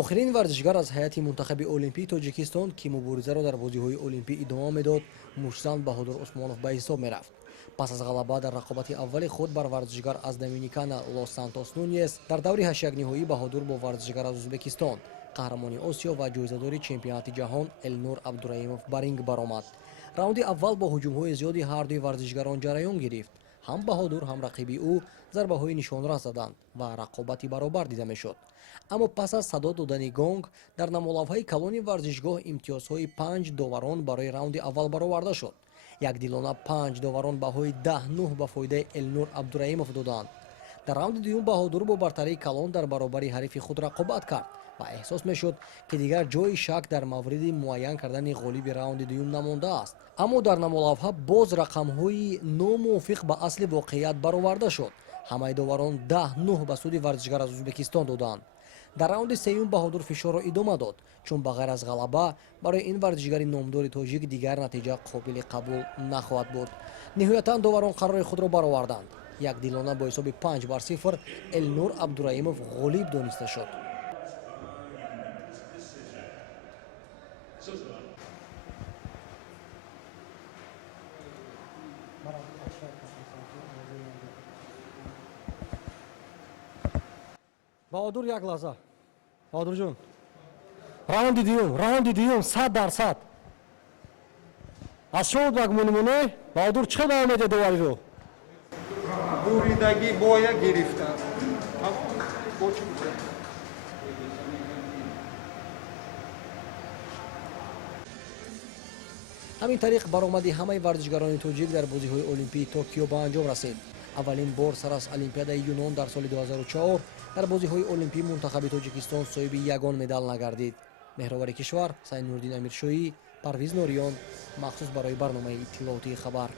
охирин варзишгар аз ҳайати мунтахаби олимпии тоҷикистон ки муборизаро дар бозиҳои олимпӣ идома медод, мушзанд Баҳодур Усмонов ба ҳисоб мерафт. пас аз ғалаба дар рақобати аввали худ бар варзишгар аз доминикана Лос Сантос Нуньес дар даври ҳаштякниҳоӣ Баҳодур бо варзишгар аз Ӯзбекистон, қаҳрамони Осиё ва ҷоизадори чемпионати ҷаҳон Элнур Абдураимов ба ринг баромад. раунди аввал бо ҳуҷумҳои зиёди ҳардуи варзишгарон ҷараён гирифт. ҳам Баҳодур, ҳам рақиби ӯ зарбаҳои нишонрас заданд ва рақобати баробар дида мешуд. аммо пас аз садо додани гонг дар намолавҳаи калони варзишгоҳ имтиёзҳои 5 доварон барои раунди аввал бароварда шуд. якдилона 5 доварон баҳои 10-9 ба фоидаи Элнур Абдураимов доданд. дар раунди дуюм Баҳодур бо бартарии калон дар баробари ҳарифи худ рақобат кард ва эҳсос мешуд ки дигар ҷои шак дар мавриди муайян кардани ғолиби раунди дуюм намондааст. аммо дар намолавҳа боз рақамҳои номувофиқ ба асли воқеият бароварда шуд. ҳамаи доварон 10-9 ба суди варзишгар аз Ӯзбекистон доданд. дар раунди сеюм Баҳодур фишорро идома дод, чун ба ғайр аз ғалаба барои ин варзишгари номдори тоҷик дигар натиҷа қобили қабул нахоҳад буд. ниҳоятан доварон қарори худро бароварданд. якдилона бо ҳисоби 5-0 Элнур Абдураимов ғолиб дониста шуд. Баҳодур, як лаҳза. Баҳодур ҷон, раунди дуюм 100%. аз шумо багмонимоне Баҳодур чӣ қадар омеде довариро? Буридаги боя гирифта. ҳамин тариқ баромади ҳамаи варзишгарони тоҷик дар бозиҳои олимпии Токио ба анҷом расид. аввалин бор сар аз Олимпиадаи Юнон дар соли 2004 дар бозиҳои олимпӣ мунтахаби Тоҷикистон соҳиби ягон медал нагардид. меҳровари кишвар Сайнурдин Амиршоӣ, Парвиз Нориён, махсус барои барномаи иттилоотии хабар.